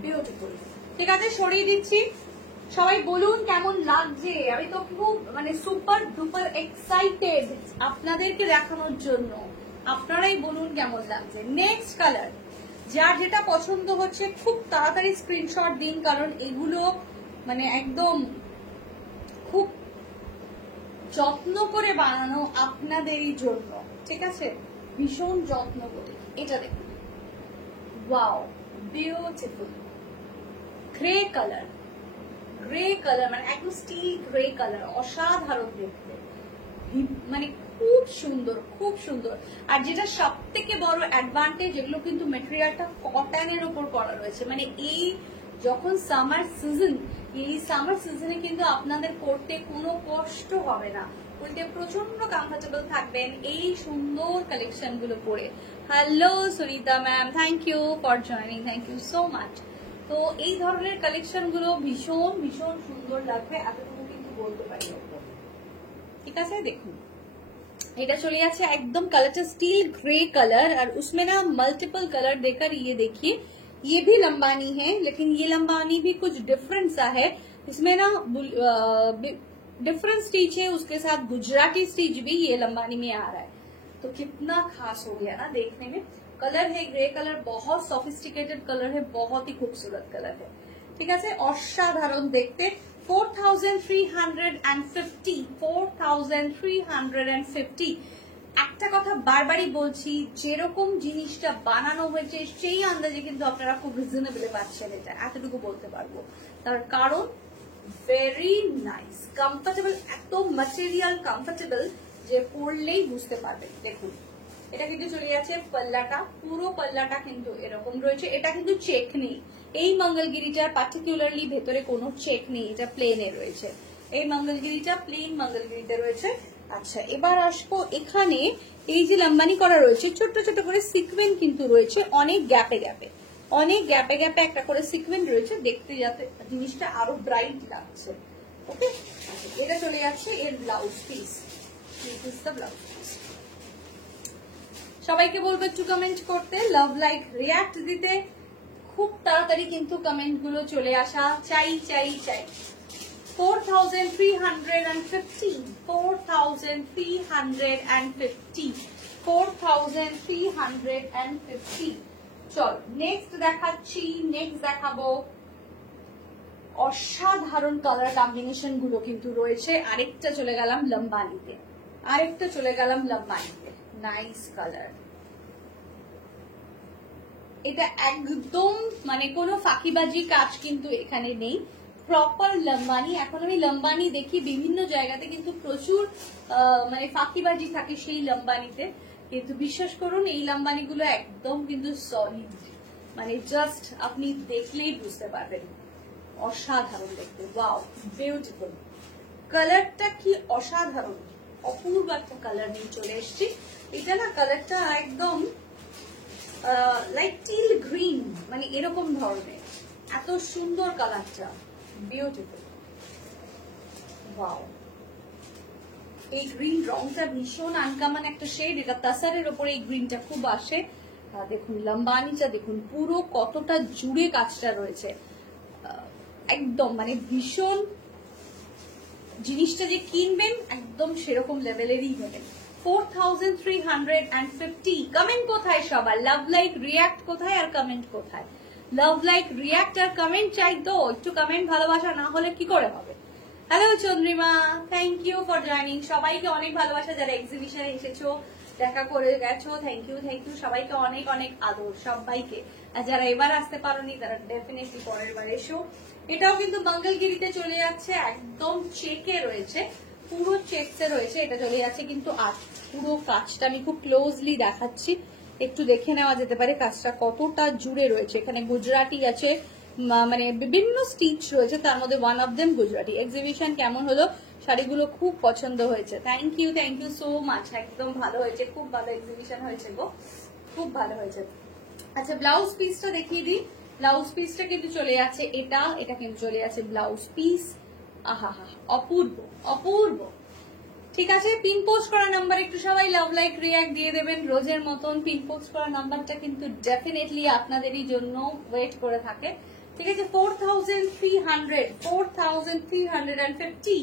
বিউটিফুল। ঠিক আছে, সরিয়ে দিচ্ছি। সবাই বলুন কেমন লাগছে। আমি তো খুব মানে সুপার ডুপার এক্সাইটেড আপনাদেরকে দেখানোর জন্য, আপনারাই বলুন কেমন লাগছে। নেক্সট কালার, যার যেটা পছন্দ হচ্ছে খুব তাড়াতাড়ি স্ক্রিনশট দিন, কারণ এগুলো মানে একদম খুব যত্ন করে বানানো আপনাদেরই জন্য, ঠিক আছে? ভীষণ যত্ন করে। এটা দেখুন, ওয়াও বিউটিফুল, গ্রে কালার মানে একদম স্টিল গ্রে কালার, অসাধারণ দেখতে, মানে খুব সুন্দর। আর যেটা সব থেকে বড় অ্যাডভান্টেজ, এগুলো কিন্তু মেটেরিয়ালটা কটনের উপর করা রয়েছে, মানে এই যখন সামার সিজন, এই সামার সিজনে কিন্তু আপনাদের পড়তে কোনো কষ্ট হবে না, উল্টে প্রচন্ড কমফোর্টেবল থাকবেন এই সুন্দর কালেকশন গুলো পরে। Hello Sunita ma'am, thank you for joining, thank you so much. তো এই ধরনের কালেকশন গুলো ভীষণ সুন্দর লাগবে, এতটুকু কিন্তু বলতে পারি। ঠিক আছে, দেখুন এটা চলে যাচ্ছে একদম কালারটা स्टील ग्रे कलर, और उसमें ना मल्टीपल कलर देकर ये देखिए, ये भी लंबानी है, लेकिन ये लंबानी भी कुछ डिफरेंट सा है। इसमें ना डिफरेंट स्टिच है, उसके साथ गुजराती स्टिच भी ये लंबानी में आ रहा है, तो कितना खास हो गया ना देखने में। कलर है ग्रे कलर, बहुत सोफिस्टिकेटेड कलर है, बहुत ही खूबसूरत कलर है, ठीक है। असाधारण देखते। 4350, 4350। একটা কথা বারবারই বলছি, যেরকম জিনিসটা বানানো হয়েছে সেই আন্দাজে কিন্তু আপনারা খুব রিজনেবলে পাচ্ছেন, এটা এতটুকু বলতে পারবো। তার কারণ ভেরি নাইস, কমফোর্টেবল, এত ম্যাটেরিয়াল কমফোর্টেবল যে পরলেই বুঝতে পারবেন। দেখুন এটা কিন্তু চলে যাচ্ছে পাল্লাটা, পুরো পাল্লাটা কিন্তু এরকম রয়েছে। এটা কিন্তু চেক নেই, এই মঙ্গলগিরিটার পার্টিকুলারলি ভেতরে কোনো চেক নেই, এটা প্লেনে রয়েছে। এই মঙ্গলগিরিটা প্লেন মঙ্গলগিরিতে রয়েছে। আচ্ছা এবার আসবো, এখানে এই যে লম্বানি করা রয়েছে ছোট ছোট করে সিকোয়েন্স কিন্তু রয়েছে, অনেক গ্যাপে গ্যাপে, অনেক গ্যাপে গ্যাপে একটা করে সিকোয়েন্স রয়েছে, দেখতে যাতে জিনিসটা আরো ব্রাইট লাগছে। ওকে, এটা চলে যাচ্ছে এর ব্লাউজ পিস। ব্লাউজ পিস সবাইকে বলবো একটু কমেন্ট করতে, লাভ লাইক রিয়াক্ট দিতে, খুব তাড়াতাড়ি কিন্তু কমেন্ট গুলো চলে আসা চাই চাই চাই। 4350, 4350, 4350। চল নেক্সট দেখাচ্ছি, নেক্সট দেখাবো। অসাধারণ কালার কম্বিনেশন গুলো কিন্তু রয়েছে। আরেকটা চলে গেলাম লম্বানিতে, আরেকটা চলে গেলাম লম্বানিতে। নাইস কালার, এটা একদম মানে কোনো ফাঁকিবাজি কাজ কিন্তু এখানে নেই, প্রপার লম্বানি। এখন আমি লম্বানি দেখি বিভিন্ন জায়গাতে কিন্তু প্রচুর মানে ফাঁকিবাজি থাকে সেই লম্বানিতে, কিন্তু বিশ্বাস করুন এই লম্বানি গুলো একদম কিন্তু সলিড, মানে জাস্ট আপনি দেখলেই বুঝতে পারবেন। অসাধারণ দেখতে, ওয়াও বিউটিফুল। কালারটা কি অসাধারণ, অপূর্ব একটা কালার নিয়ে চলে এসেছি। এটা না কালারটা একদম লাইক টিল গ্রিন, মানে এরকম ধরনের, এত সুন্দর কালারটা, বিউটিফুল, ওয়াও। এই গ্রিন রংটা ভীষণ আনকমন একটা শেড, এটা তাসারের ওপরে এই গ্রিনটা খুব আসে। দেখুন লম্বানিটা দেখুন, পুরো কতটা জুড়ে কাজটা রয়েছে, একদম মানে ভীষণ, জিনিসটা যে কিনবেন একদম সেরকম লেভেলেরই নেবেন। 4350। কমেন্ট কোথায় সবার, লাভ লাইক রিয়াক্ট কোথায় আর কমেন্ট কোথায়? লাভ লাইক রিয়াক্ট আর কমেন্ট চাই তো, একটু কমেন্ট ভালোবাসা না হলে কি করে হবে। Hello Chandrima, thank you for joining. সবাইকে অনেক ভালোবাসা, যারা এক্সিবিশনে এসেছো দেখা করে গেছো, থ্যাংক ইউ থ্যাংক ইউ, সবাইকে অনেক অনেক আদর সবাইকে। আর যারা এবার আসতে পারোনি তারা ডেফিনেটলি পরের বার এসো। এটাও কিন্তু মঙ্গলগিরিতে চলে যাচ্ছে, একদম চেকে রয়েছে, পুরো চেকসে রয়েছে, এটা চলে যাচ্ছে কিন্তু আর পুরো কাজটা আমি খুব ক্লোজলি দেখাচ্ছি, একটু দেখে নেওয়া যেতে পারে কাজটা কতটা জুড়ে রয়েছে। এখানে গুজরাটি আছে, মানে বিভিন্ন স্টিচ রয়েছে, তার মধ্যে one of them Gujarati. Exhibition কেমন হলো, শাড়িগুলো খুব পছন্দ হয়েছে, থ্যাংক ইউ সো মাচ, একদম ভালো হয়েছে, খুব ভালো এক্সিবিশন হয়েছে গো, খুব ভালো হয়েছে। আচ্ছা ব্লাউজ পিসটা দেখিয়ে দিই, ব্লাউজ পিসটা কিন্তু চলে যাচ্ছে এটা, এটা কিন্তু চলে যাচ্ছে ব্লাউজ পিস। আহা হা, অপূর্ব অপূর্ব। ঠিক আছে, পিন পোস্ট করা নাম্বার একটু সবাই লাভ লাইক রিয়াক্ট দিয়ে দেবেন রোজের মতন। পিন পোস্ট করা নাম্বারটা কিন্তু ডেফিনেটলি আপনাদেরই জন্য ওয়েট করে থাকে। ঠিক আছে, 4300, 4350,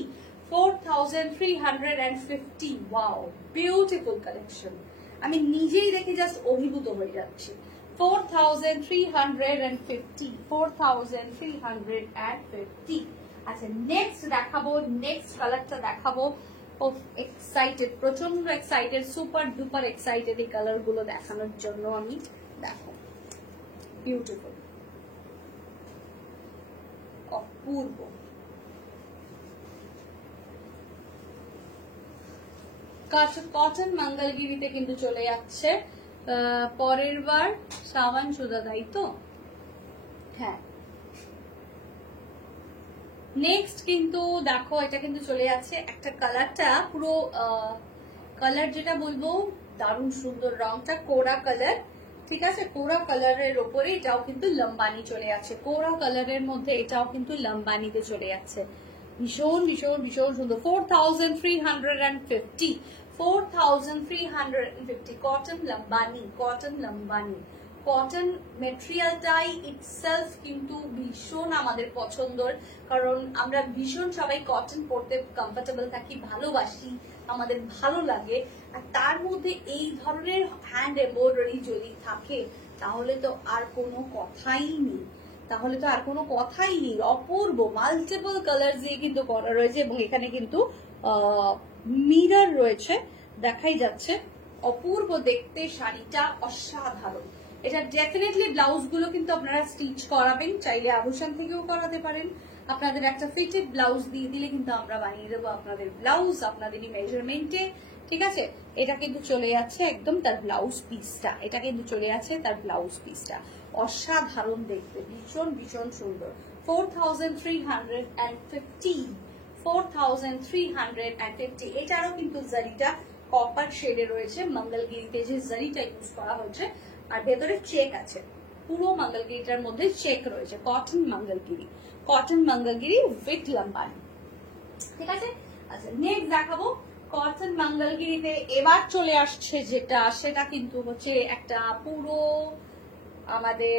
4350। ওয়াও বিউটিফুল কালেকশন, আমি নিজেই দেখে জাস্ট অভিভূত হয়ে যাচ্ছি। 4350, 4350। আচ্ছা নেক্সট দেখাবো, নেক্সট কালারটা দেখাবো। এক্সাইটেড, প্রচন্ড এক্সাইটেড, সুপার ডুপার এক্সাইটেড এই কালার গুলো দেখানোর জন্য আমি। দেখো বিউটিফুল, অপূর্ব। কটন মঙ্গলগিরিতে কিন্তু চলে যাচ্ছে পরের বার শ্রাবণ সুদা, তাই তো? হ্যাঁ নেক্সট কিন্তু দেখো এটা কিন্তু চলে যাচ্ছে একটা কালারটা পুরো কালার যেটা বলবো দারুণ সুন্দর, রংটা কোরা কালার। ঠিক আছে, কোরা কালারের ওপরে এটাও কিন্তু লম্বানি চলে যাচ্ছে, কোরা কালারের মধ্যে এটাও কিন্তু লম্বানিতে চলে যাচ্ছে, ভীষণ ভীষণ ভীষণ সুন্দর। 4350, 4350 cotton Lambani, cotton Lambani, cotton মেটেরিয়ালটাই ইটসেলফ কিন্তু ভীষণ আমাদের পছন্দর, কারণ আমরা ভীষণ সবাই কটন পরতে কমফোর্টেবল থাকি, ভালোবাসি, আমাদের ভালো লাগে। আর তার মধ্যে এই ধরনের হ্যান্ড এমব্রয়ডারি যদি থাকে তাহলে তো আর কোনো কথাই নেই, অপূর্ব মাল্টিপল কালার দিয়ে কিন্তু করা রয়েছে এবং এখানে কিন্তু মিরর রয়েছে, দেখাই যাচ্ছে। অপূর্ব দেখতে শাড়িটা, অসাধারণ। এটা ডেফিনেটলি ব্লাউজ গুলো কিন্তু আপনারা স্টিচ করাবেন, চাইলে আভূষণ থেকেও করাতে পারেন। আপনাদের একটা ফিটেড ব্লাউজ দিয়ে দিলে কিন্তু আমরা বানিয়ে দেবো আপনাদের ব্লাউজ আপনাদেরই মেজারমেন্টে, ঠিক আছে। এটা কিন্তু চলে যাচ্ছে একদম তার ব্লাউজ পিসটা, অসাধারণ দেখতে, ভীষণ ভীষণ সুন্দর। 4350 এটারও কিন্তু জারিটা কপার শেডে রয়েছে, মঙ্গলগিরিতে যে জারিটা ইউজ করা হয়েছে, আর ভেতরে চেক আছে, পুরো মঙ্গলগিরিটার মধ্যে চেক রয়েছে। কটন মঙ্গলগিরি উইথ লম্বানি, ঠিক আছে। আচ্ছা, নেক্সট দেখাবো কটন মঙ্গলগিরিতে এবার চলে আসছে যেটা, সেটা কিন্তু হচ্ছে একটা পুরো আমাদের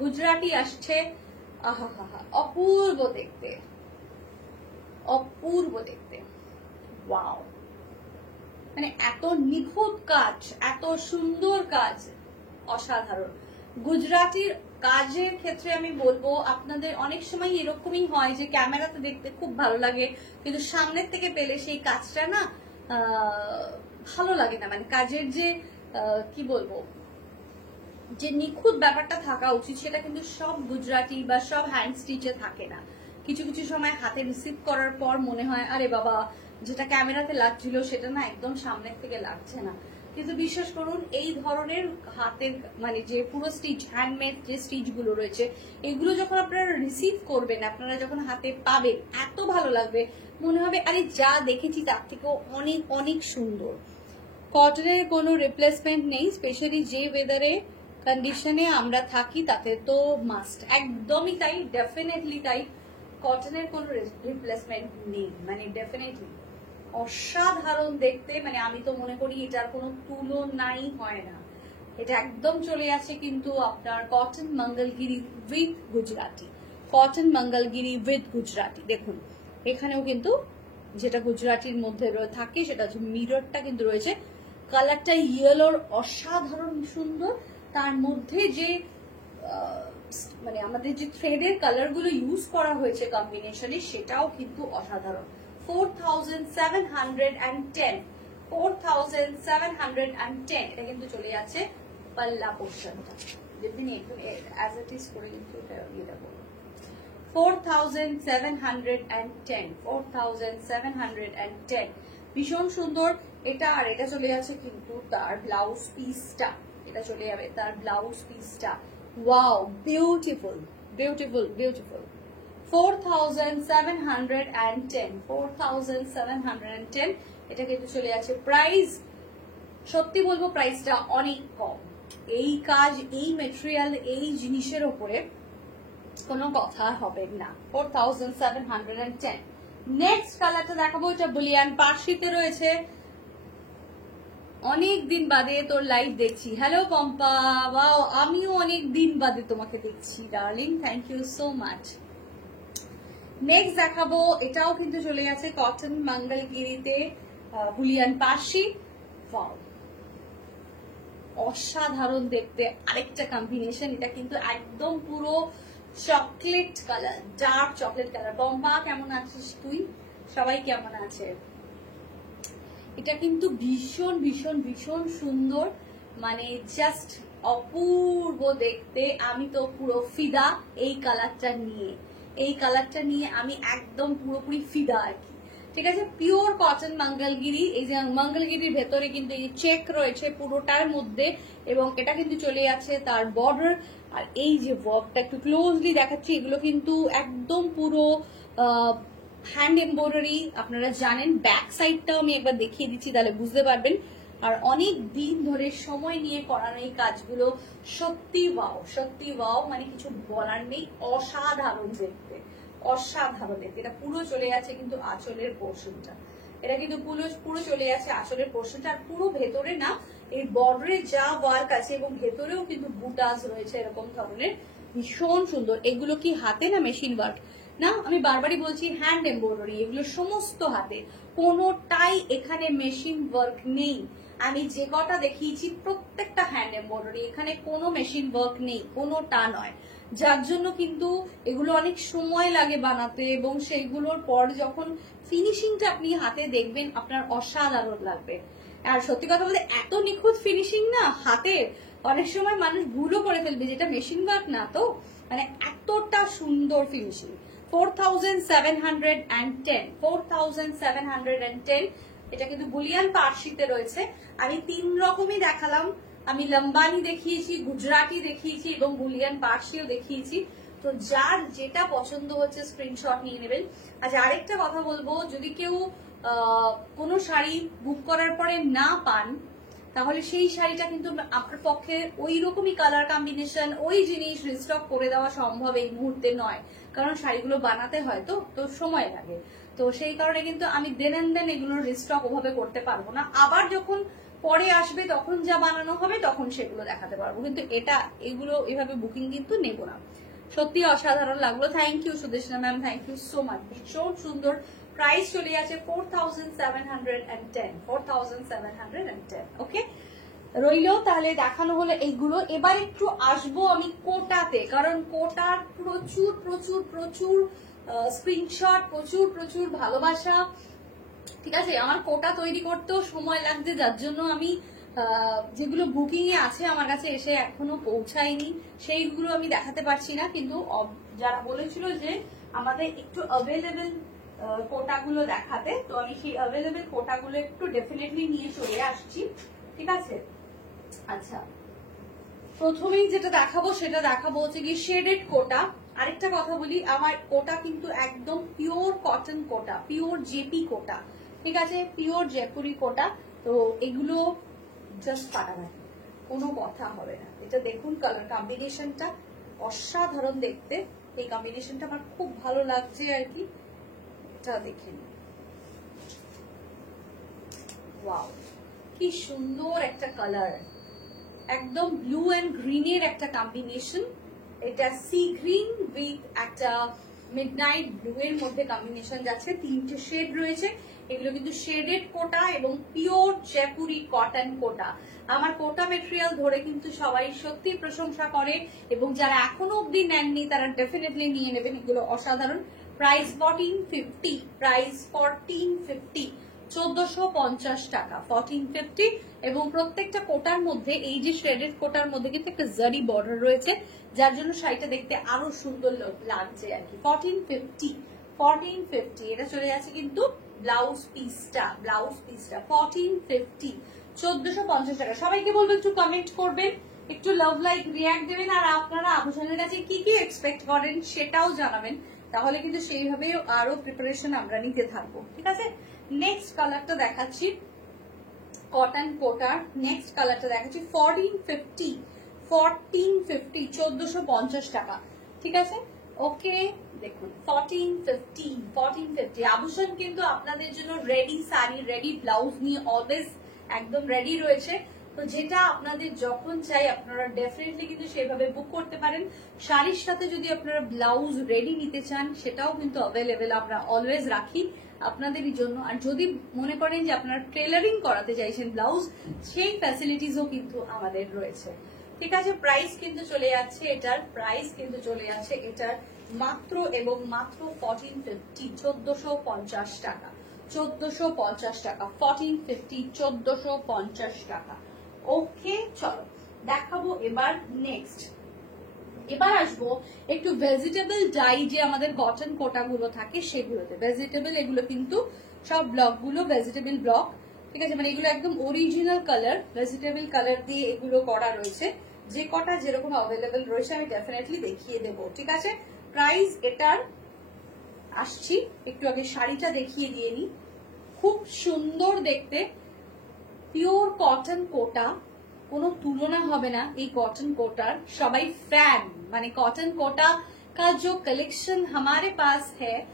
গুজরাটি আসছে। অপূর্ব দেখতে, ওয়াও, মানে এত নিখুঁত কাজ, এত সুন্দর কাজ, অসাধারণ। গুজরাটির কাজের ক্ষেত্রে আমি বলবো আপনাদের অনেক সময় এরকমই হয় যে ক্যামেরাতে দেখতে খুব ভালো লাগে, কিন্তু সামনের থেকে পেলে সেই কাজটা না ভালো লাগে না। মানে কাজের যে কি বলবো, যে নিখুঁত ব্যাপারটা থাকা উচিত সেটা কিন্তু সব গুজরাটি বা সব হ্যান্ড স্টিচে থাকে না। কিছু কিছু সময় হাতে রিসিভ করার পর মনে হয় আরে বাবা, যেটা ক্যামেরাতে লাগছিল সেটা না একদম সামনের থেকে লাগছে না। কিন্তু বিশ্বাস করুন, এই ধরনের হাতের মানে যে পুরো স্টিচ, হ্যান্ডমেড যে স্টিচ গুলো রয়েছে, এগুলো যখন আপনারা রিসিভ করবেন, আপনারা যখন হাতে পাবেন, এত ভালো লাগবে, মনে হবে আরে যা দেখেছি তার থেকেও অনেক অনেক সুন্দর। কটনের কোনো রিপ্লেসমেন্ট নেই, স্পেশালি যে ওয়েদারে কন্ডিশনে আমরা থাকি তাতে তো মাস্ট, একদমই তাই, ডেফিনেটলি তাই। কটনের কোনো রিপ্লেসমেন্ট নেই, মানে ডেফিনেটলি অসাধারণ দেখতে। মানে আমি তো মনে করি এটার কোনো তুলনাই হয় না। এটা একদম চলে আসে কিন্তু আপনার কটন মঙ্গলগিরি উইথ গুজরাটি। দেখুন এখানেও কিন্তু যেটা গুজরাটির মধ্যে থাকে সেটা হচ্ছে মিররটা কিন্তু রয়েছে, কালারটা ইয়েলোর, অসাধারণ সুন্দর। তার মধ্যে যে মানে আমাদের যে থ্রেডের কালার গুলো ইউজ করা হয়েছে কম্বিনেশনে, সেটাও কিন্তু অসাধারণ। 4710 এটা কিন্তু চলে যাচ্ছে পাল্লা পোর্শনটা, যেদিন একটু অ্যাজ ইট ইজ করে কিন্তু এটা বলবো 4710 ভীষণ সুন্দর এটা। আর এটা চলে যাচ্ছে কিন্তু তার ব্লাউজ পিসটা, ওয়াও, বিউটিফুল 4710 এটা কিন্তু চলে যাচ্ছে। প্রাইস সত্যি বলবো প্রাইসটা অনেক কম, এই কাজ, এই মেটেরিয়াল, এই জিনিসের ওপরে কোনো কথা হবে না। 4710। নেক্সট কালারটা দেখাবো, এটা বুলিয়ান পার্সিতে রয়েছে। অনেক দিন বাদে তোর লাইভ দেখছি। হ্যালো পম্পা, ওয়াও, আমিও অনেক দিন বাদে তোমাকে দেখছি darling, thank you so much. Next দেখাবো, এটাও কিন্তু চলে গেছে কটন মঙ্গলগিরিতে বুলিয়ান পার্সি। ওয়াও, অসাধারণ দেখতে আরেকটা কম্বিনেশন। এটা কিন্তু একদম পুরো chocolate colour, dark chocolate colour. বম্বা কেমন আছিস তুই? সবাই কেমন আছে? এটা কিন্তু ভীষণ ভীষণ ভীষণ সুন্দর, মানে জাস্ট অপূর্ব দেখতে। আমি তো পুরো ফিদা এই কালারটা নিয়ে, আমি একদম পুরোপুরি ফিদা আর কি, ঠিক আছে। Pure cotton Mangalagiri. এই যে মঙ্গলগিরির ভেতরে কিন্তু এই চেক রয়েছে পুরোটার মধ্যে, এবং এটা কিন্তু চলে যাচ্ছে তার বর্ডার। আর এই যে ওয়ার্কটা একটু ক্লোজলি দেখাচ্ছি, এগুলো কিন্তু একদম পুরো হ্যান্ড এমব্রয়ডারি। আপনারা জানেন, ব্যাক সাইডটাও আমি একবার দেখিয়ে দিচ্ছি, তাহলে বুঝতে পারবেন। আর অনেক দিন ধরে সময় নিয়ে করানো এই কাজগুলো সত্যি ওয়াও, মানে কিছু বলার নেই, অসাধারণ দেখতে। এটা পুরো চলে যাচ্ছে কিন্তু আঁচলের পোর্শনটা, আর পুরো ভেতরে না এই বর্ডারে যা ওয়ার্ক আছে এবং ভেতরেও কিন্তু বুটাস রয়েছে এরকম ধরনের, ভীষণ সুন্দর। এগুলো কি হাতে না মেশিন ওয়ার্ক? না, আমি বারবারই বলছি হ্যান্ড এমব্রয়ডারি, এগুলো সমস্ত হাতে, কোনোটাই এখানে মেশিন ওয়ার্ক নেই। আমি যে কটা দেখিয়েছি প্রত্যেকটা হ্যান্ড এমব্রয়ডারি, এখানে কোনো মেশিন ওয়ার্ক নেই, কোনোটা নয়। যার জন্য কিন্তু এগুলো অনেক সময় লাগে বানাতে, এবং সেইগুলোর পর যখন ফিনিশিংটা আপনি হাতে দেখবেন আপনার অসাধারণ লাগবে। আর সত্যি কথা বলতে এত নিখুঁত ফিনিশিং না হাতে, অনেক সময় মানুষ ভুলও করে ফেলবে যেটা মেশিন ওয়ার্ক না, তো মানে এতটা সুন্দর ফিনিশিং। 4710, 4710, এটা কিন্তু বুলিয়ান পার্সিতে রয়েছে। আমি 3 রকমই দেখালাম, আমি লম্বানি দেখিয়েছি, গুজরাটি দেখিয়েছি এবং বুলিয়ান পার্সিও দেখিয়েছি। তো যার যেটা পছন্দ হচ্ছে স্ক্রিনশট নিয়ে নেবেন। আচ্ছা, আরেকটা কথা বলবো, যদি কেউ কোনো শাড়ি বুক করার পরে না পান, তাহলে সেই শাড়িটা কিন্তু আপনার পক্ষে ওই রকমই কালার কম্বিনেশন, ওই জিনিস রিস্টক করে দেওয়া সম্ভব এই মুহূর্তে নয়, কারণ শাড়িগুলো বানাতে হয় তো সময় লাগে। তো সেই কারণে কিন্তু আমি দেন এন্ড দেন এগুলো রিস্টক ওভাবে করতে পারবো না। আবার যখন পরে আসবে তখন যা বানানো হবে তখন সেগুলো দেখাতে পারবো, কিন্তু এগুলো এভাবে বুকিং কিন্তু নেব না। সত্যি অসাধারণ লাগলো। Thank you Sudeshna ma'am, thank you so much, ভীষণ সুন্দর। প্রাইস চলে যাচ্ছে 4710, 4710। ওকে, রইলো তাহলে দেখানো হলো এইগুলো। এবার একটু আসবো আমি কোটাতে, কারণ কোটার প্রচুর প্রচুর প্রচুর স্ক্রিনশট, প্রচুর প্রচুর ভালোবাসা। ঠিক আছে, আমার কোটা তৈরি করতেও সময় লাগছে, যার জন্য আমি যেগুলো বুকিং এ আছে আমার কাছে এসে এখনো পৌঁছায়নি, সেইগুলো আমি দেখাতে পারছি না। কিন্তু যারা বলেছিল যে আমাদের একটু অ্যাভেলেবেল কোটাগুলো দেখাতে, তো আমি সেই অ্যাভেলেবেল কোটাগুলো একটু ডেফিনেটলি নিয়ে চলে আসছি। ঠিক আছে, আচ্ছা, প্রথমেই যেটা দেখাবো সেটা দেখাবো হচ্ছে কি শেডেড কোটা। আরেকটা কথা বলি, আমার কোটা কিন্তু একদম পিওর কটন কোটা, পিওর জেপি কোটা। ঠিক আছে, পিওর জয়পুরি কোটা। তো এগুলো জাস্ট ফাটাফাটি, কোনো কথা হবে না। এটা দেখুন কালার কম্বিনেশনটা অসাধারণ দেখতে, এই কম্বিনেশনটা আমার খুব ভালো লাগছে আর কি। এটা দেখেন, ওয়াও কি সুন্দর একটা কালার, একদম ব্লু এন্ড গ্রিনের একটা কম্বিনেশন। এটা সি গ্রিন উইথ একটা মিডনাইট ব্লু এর মধ্যে কম্বিনেশন যাচ্ছে, 3টে শেড রয়েছে। এগুলো কিন্তু শেডেড কোটা এবং পিওর জয়পুরি কটন কোটা। আমার কোটা মেটেরিয়াল ধরে কিন্তু সবাই সত্যি প্রশংসা করে, এবং যারা এখনো অব্দি নেননি তারা ডেফিনেটলি নিয়ে নেবেন, এগুলো অসাধারণ। প্রাইস 1450, প্রাইস 1450, 1450 টাকা, 1450। এবং প্রত্যেকটা কোটার মধ্যে এই যে শ্রেডেড কোটার মধ্যে কিন্তু একটা জারি বর্ডার রয়েছে, যার জন্য শাড়িটা দেখতে আরো সুন্দর লাগছে আর কি। 1450, এটা চলে যাচ্ছে কিন্তু ব্লাউজ পিসটা, 1450, 1450 টাকা। সবাইকে বলবো একটু কমেন্ট করবেন, একটু লাভ লাইক রিয়াক্ট দেবেন, আর আপনারা আভূষণের কাছে কি কি এক্সপেক্ট করেন সেটাও জানাবেন, তাহলে কিন্তু সেইভাবে আরো প্রিপারেশন আমরা নিতে থাকবো। ঠিক আছে, নেক্সট কালারটা দেখাচ্ছি কটন কোটার, নেক্সট কালারটা দেখাচ্ছি 1450, 1450 টাকা। ঠিক আছে, ওকে, দেখুন 1450। আভূষণ কিন্তু আপনাদের জন্য রেডি শাড়ি, রেডি ব্লাউজ নিয়ে অলওয়েজ একদম রেডি রয়েছে। তো যেটা আপনাদের যখন চাই আপনারা ডেফিনেটলি কিন্তু সেভাবে বুক করতে পারেন। শাড়ির সাথে যদি আপনারা ব্লাউজ রেডি নিতে চান সেটাও কিন্তু অ্যাভেলেবেল আমরা অলওয়েজ রাখি আপনাদেরই জন্য। আর যদি মনে করেন যে আপনারা টেলারিং করাতে চাইছেন ব্লাউজ, সেই ফ্যাসিলিটিসও কিন্তু আমাদের রয়েছে। ঠিক আছে, প্রাইস কিন্তু চলে যাচ্ছে এটার, প্রাইস কিন্তু চলে যাচ্ছে এটার মাত্র এবং মাত্র 1450, 1450 টাকা, 1450 টাকা, 1450, 1450 টাকা। ওকে, চলো দেখাবো এবার নেক্সট। এবার আসবো একটু ভেজিটেবল ডাই যে আমাদের কটন কোটা গুলো থাকে সেগুলোতে। ভেজিটেবল, এগুলো কিন্তু সব ব্লক গুলো ভেজিটেবল ব্লক। ঠিক আছে, মানে এগুলো একদম অরিজিনাল কালার, ভেজিটেবল কালার দিয়ে এগুলো করা রয়েছে। যে কটা যেরকম অ্যাভেলেবেল রয়েছে আমি ডেফিনেটলি দেখিয়ে দেবো। ঠিক আছে, প্রাইস এটার আসছি, একটু আগে শাড়িটা দেখিয়ে দিয়ে নি, খুব সুন্দর দেখতে, পিওর কটন কোটা, কোনো তুলনা হবে না এই কটন कोटार। सबाई फैन माने कॉटन कोटा का जो कलेक्शन हमारे पास है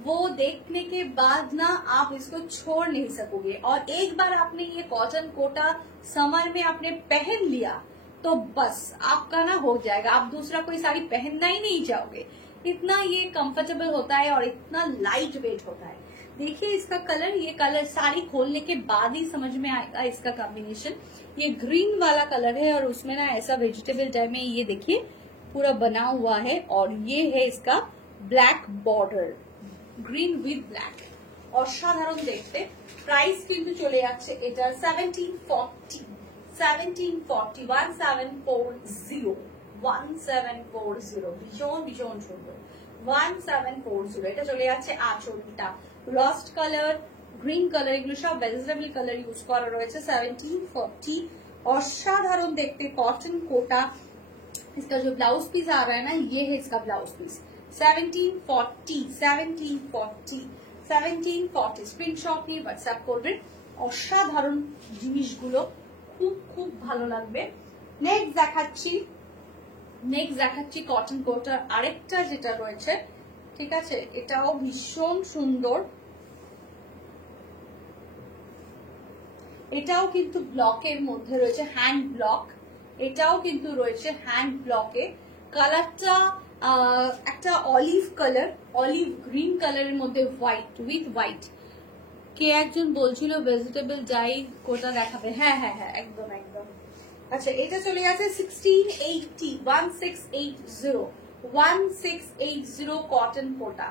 वो देखने के बाद ना आप इसको छोड़ नहीं सकोगे। और एक बार आपने ये कॉटन कोटा समर में आपने पहन लिया तो बस आपका ना हो जाएगा, आप दूसरा कोई साड़ी पहनना ही नहीं चाहोगे। इतना ये कंफर्टेबल होता है और इतना लाइट वेट होता है। देखिए इसका कलर, ये कलर साड़ी खोलने के बाद ही समझ में आएगा इसका कॉम्बिनेशन। ये ग्रीन वाला कलर है और उसमें ना ऐसा वेजिटेबल टाइप में ये देखिए पूरा बना हुआ है, और ये है इसका black border, green with black. অসাধারণ দেখতে। প্রাইস কিন্তু চলে যাচ্ছে এটার 1740 1740 1740 ভীষণ ভীষণ সুন্দর 1740। এটা চলে যাচ্ছে আঁচলটা রস্ট কালার, গ্রিন কালার, এগুলো সব ভেজিটেবল কালার ইউজ করা রয়েছে। 1740 অসাধারণ দেখতে কটন কোটা। इसका जो ब्लाउज पीस आ रहा है ना, ये है इसका ब्लाउज पीस। 1740 স্ক্রিনশট নিয়ে হোয়াটসঅ্যাপ করবেন। অসাধারণ জিনিসগুলো, খুব খুব ভালো লাগবে। নেক্সট দেখাচ্ছি কটন কোটার আরেকটা যেটা রয়েছে, ঠিক আছে, এটাও ভীষণ সুন্দর। এটাও কিন্তু ব্লকের মধ্যে রয়েছে, হ্যান্ড ব্লক। এটাও কিন্তু রয়েছে হ্যান্ড ব্লকে। কালারটা একটা অলিভ কালার, অলিভ গ্রিন কালারের মধ্যে হোয়াইট উইথ হোয়াইট। কে একজন বলছিল ভেজিটেবল ডাই কোটা দেখাবে, হ্যাঁ হ্যাঁ হ্যাঁ একদম একদম। আচ্ছা এটা চলে গেছে 1680 1680 কটন কোটা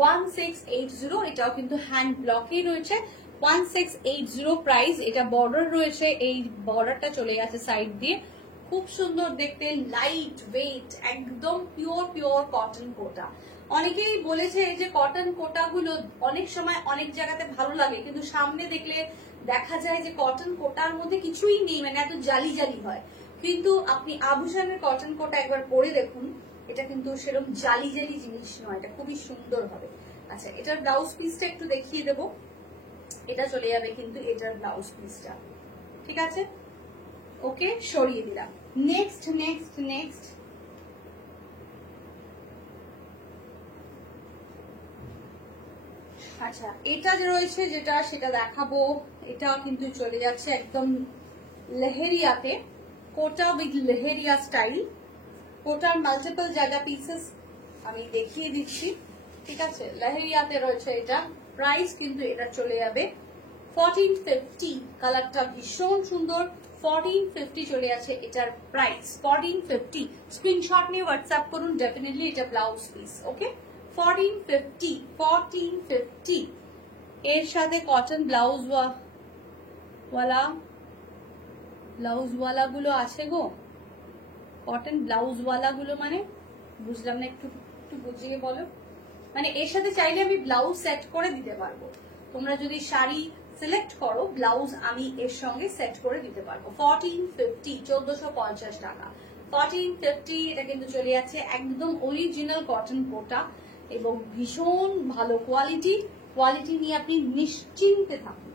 1680। এটাও কিন্তু হ্যান্ড ব্লকেই রয়েছে। 1680 প্রাইস। এটা বর্ডার রয়েছে, এই বর্ডারটা চলে গেছে সাইড দিয়ে, খুব সুন্দর দেখতে, লাইট ওয়েট, একদম পিওর কটন কোটা। অনেকেই বলেছে যে কটন কোটা গুলো অনেক সময় অনেক জায়গাতে ভালো লাগে, কিন্তু সামনে দেখলে দেখা যায় যে কটন কোটার মধ্যে কিছুই নেই, মানে এত জালি জালি হয়। কিন্তু আপনি আভূষণের কটন কোটা একবার পরে দেখুন, এটা কিন্তু সেরকম জালি জালি জিনিস নয়, এটা খুবই সুন্দর হবে। আচ্ছা এটার ব্লাউজ পিসটা একটু দেখিয়ে দেবো। এটা চলে যাবে কিন্তু এটার ব্লাউজ পিসটা, ঠিক আছে, ওকে সরিয়ে দিলাম। নেক্সট আচ্ছা এটা যে রয়েছে যেটা সেটা দেখাবো। এটা কিন্তু চলে যাচ্ছে একদম লেহেরিয়াতে, কোটা উইথ লেহেরিয়া স্টাইল। কোটার মাল্টিপল জায়গা পিসেস আমি দেখিয়ে দিচ্ছি, ঠিক আছে। লেহেরিয়াতে রয়েছে এটা। প্রাইস কিন্তু এটা চলে যাবে 1450। কালারটা ভীষণ সুন্দর, 1450 চলে আছে এটার প্রাইস। 1450 স্ক্রিনশট নিয়ে হোয়াটসঅ্যাপ করুন, ডেফিনেটলি এটা ব্লাউজ পিস, ওকে। 1450 এর সাথে কটন ব্লাউজ ওয়ালা গুলো আছে গো। কটন ব্লাউজ ওয়ালা গুলো মানে বুঝলাম না, একটু বুঝিয়ে বলো। মানে এর সাথে চাইলে আমি ব্লাউজ সেট করে দিতে পারবো, তোমরা যদি শাড়ি সিলেক্ট করো ব্লাউজ আমি এর সঙ্গে সেট করে দিতে পারবো। 1450 1450 টাকা 1450। এটা কিন্তু চলে যাচ্ছে একদম অরিজিনাল কটন কোটা এবং ভীষণ ভালো কোয়ালিটি নিয়ে আপনি নিশ্চিন্তে থাকুন।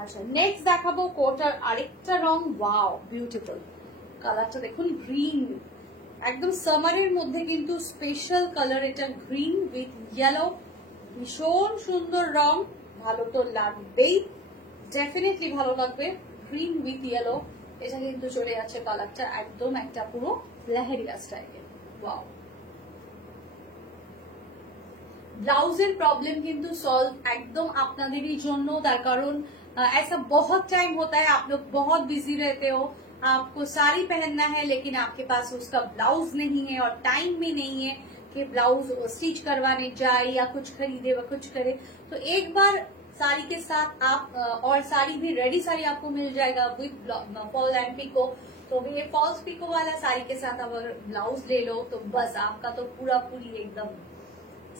আচ্ছা নেক্সট দেখাবো কোটার আরেকটা রং। ওয়াও বিউটিফুল কালারটা দেখুন, গ্রিন, একদম সামারের মধ্যে কিন্তু স্পেশাল কালার এটা, গ্রিন উইথ ইয়েলো। ভীষণ সুন্দর রং, ভালো তো লাগবেই, ডেফিনেটলি ভালো লাগবে। গ্রিন উইথ ইয়েলো, এটা কিন্তু চলে যাচ্ছে কালারটা একদম একটা পুরো লেহেরিয়া স্টাইলে। ওয়াও। ব্লাউজের প্রবলেম কিন্তু সলভ একদম আপনাদেরই জন্য, তার কারণ ऐसा बहुत टाइम होता है, आप लोग बहुत बिजी रहते हो, आपको साड़ी पहनना है लेकिन आपके पास उसका ब्लाउज नहीं है और टाइम भी नहीं है कि ब्लाउज स्टिच करवाने जाए या कुछ खरीदे व कुछ करे। तो एक बार साड़ी के साथ आप, और साड़ी भी रेडी साड़ी आपको मिल जाएगा विद फॉल एंड पिको। तो ये फॉल्स पिको वाला साड़ी के साथ अगर ब्लाउज ले लो तो बस आपका तो पूरी एकदम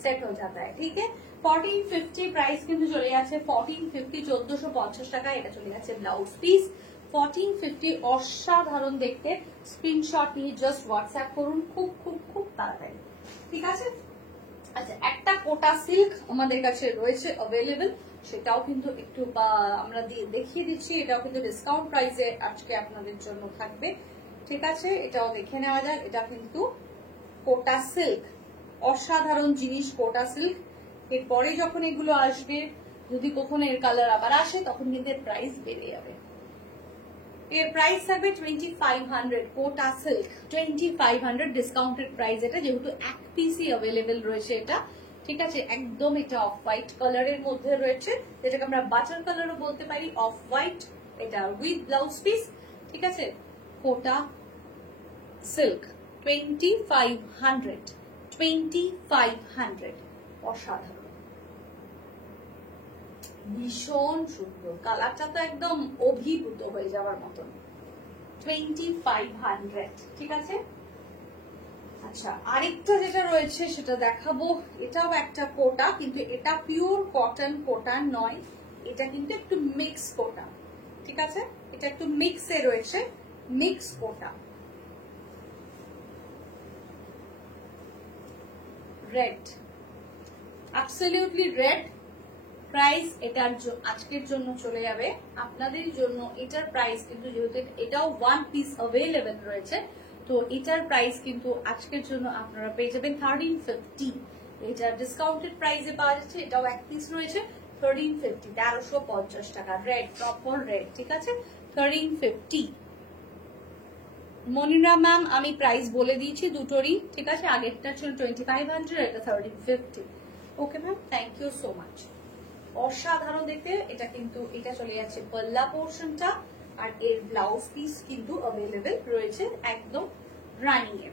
सेट हो जाता है, ठीक है। 1450 প্রাইস কিন্তু চলে যাচ্ছে 1450 1450 টাকা। এটা চলে যাচ্ছে ব্লাউজ পিস 1450। অসাধারণ দেখতে, স্ক্রিনশট নিয়ে জাস্ট হোয়াটসঅ্যাপ করুন খুব খুব খুব তাড়াতাড়ি, ঠিক আছে। আচ্ছা একটা কোটা সিল্ক আমাদের কাছে রয়েছে অ্যাভেলেবল, সেটাও কিন্তু একটু আমরা দেখিয়ে দিচ্ছি। এটাও কিন্তু ডিসকাউন্ট প্রাইসে আজকে আপনাদের জন্য থাকবে, ঠিক আছে। এটাও দেখে নেওয়া যাক। এটা কিন্তু কোটা সিল্ক, অসাধারণ জিনিস কোটা সিল্ক। এরপরে যখন এগুলো আসবে, যদি কখনো এর কালার আবার আসে, তখন কিন্তু এর প্রাইস বেড়ে যাবে। এর প্রাইস থাকবে 2500, কোটা সিল্ক 2500 ডিসকাউন্টেড প্রাইস এটা, যেহেতু এক পিসই অ্যাভেলেবেল রয়েছে এটা, ঠিক আছে। একদম এটা অফ হোয়াইট কালারের মধ্যে রয়েছে, যেটাকে আমরা বাটার কালারও বলতে পারি, অফ হোয়াইট, এটা উইথ ব্লাউজ পিস, ঠিক আছে। কোটা সিল্ক 2500, অসাধারণ, ভীষণ সুন্দর, কালারটা তো একদম অভিভূত হয়ে যাওয়ার মতন। 2500, ঠিক আছে। আচ্ছা, আরেকটা যেটা রয়েছে সেটা দেখাবো, এটাও একটা কোটা, কিন্তু এটা পিওর কটন কোটা নয়, এটা কিন্তু একটু মিক্স কোটা, ঠিক আছে। এটা একটু মিক্সে রয়েছে, মিক্স কোটা, রেড, অ্যাবসলিউটলি রেড। প্রাইস এটার আজকের জন্য চলে যাবে আপনাদের জন্য। এটার প্রাইস কিন্তু, যেহেতু এটাও ওয়ান পিস অ্যাভেলেবেল রয়েছে, তো এটার প্রাইস কিন্তু আজকের জন্য আপনারা পেয়ে যাবেন 1350। এটা ডিসকাউন্টেড প্রাইসে পাওয়া যাচ্ছে, এটাও এক পিস রয়েছে 1350, 1350 টাকা, রেড, প্রপার রেড, ঠিক আছে, 1350। মনিরা ম্যাম, আমি প্রাইস বলে দিয়েছি দুটোরই, ঠিক আছে। আগেরটা ছিল 2500, এটা 1350। Okay ma'am, thank you so much. অসাধারণ দেখতে, এটা কিন্তু এটা চলে যাচ্ছে পাল্লা পোর্শনটা, আর এর ব্লাউজ পিস কিন্তু অ্যাভেলেবেল রয়েছে একদম রানিং এ।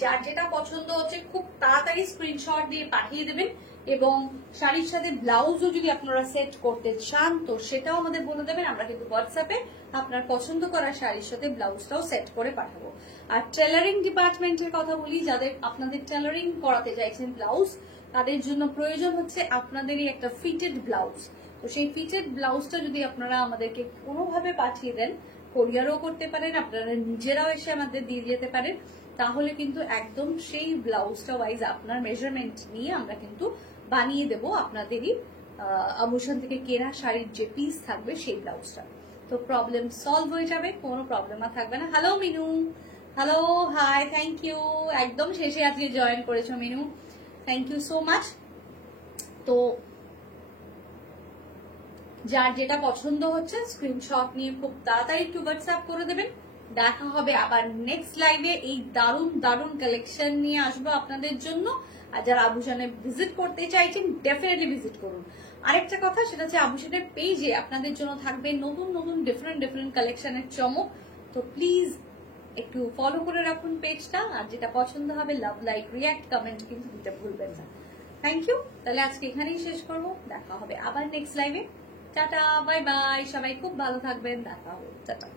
যার যেটা পছন্দ হচ্ছে খুব তাড়াতাড়ি স্ক্রিনশট দিয়ে পাঠিয়ে দেবেন, এবং শাড়ির সাথে ব্লাউজও যদি আপনারা সেট করতে চান তো সেটাও আমাদের বলে দেবেন, আমরা কিন্তু হোয়াটসঅ্যাপে আপনার পছন্দ করা শাড়ির সাথে ব্লাউজটাও সেট করে পাঠাবো। আর টেলারিং ডিপার্টমেন্টের কথা বলি, যাদের আপনাদের টেলারিং করাতে চাইছেন ব্লাউজ, তাদের জন্য প্রয়োজন হচ্ছে আপনাদেরই একটা ফিটেড ব্লাউজ। তো সেই ফিটেড ব্লাউজটা যদি আপনারা আমাদেরকে কোনোভাবে পাঠিয়ে দেন, কোরিয়ারও করতে পারেন, আপনারা নিজেরাও এসে আমাদের দিয়ে যেতে পারেন, তাহলে কিন্তু একদম সেই ব্লাউজটা ওয়াইজ আপনার মেজারমেন্ট নিয়ে আমরা কিন্তু বানিয়ে দেব আপনাদেরই আভূষণ থেকে কেনা শাড়ির যে পিস থাকবে সেই ব্লাউজটা। তো প্রবলেম সলভ হয়ে যাবে, কোনো প্রবলেম আর থাকবে না। Hello Minu, hello, hi, thank you, একদম শেষে আজকে জয়েন করেছো Minu, thank you so much. তো যার যেটা পছন্দ হচ্ছে স্ক্রিনশট নিয়ে খুব তাড়াতাড়ি একটু হোয়াটসঅ্যাপ করে দেবেন। দেখা হবে আবার নেক্সট লাইভে, এই দারুণ দারুণ কালেকশন নিয়ে আসবো আপনাদের জন্য। আর যারা আভূষণে ভিজিট করতে চাইছেন ডেফিনেটলি ভিজিট করুন। আরেকটা কথা, সেটা হচ্ছে আভূষণের পেজে আপনাদের জন্য থাকবে নতুন নতুন ডিফারেন্ট কালেকশনের চমক। তো প্লিজ একটু ফলো করে রাখুন পেজটা, আর যেটা পছন্দ হবে লাভ, লাইক, রিয়াক্ট, কমেন্ট কিন্তু দিতে ভুলবেন না। Thank you. তাহলে আজকে এখানেই শেষ করবো, দেখা হবে আবার নেক্সট লাইভে। টাটা, বাই বাই, সবাই খুব ভালো থাকবেন, দেখা হবে, টাটা।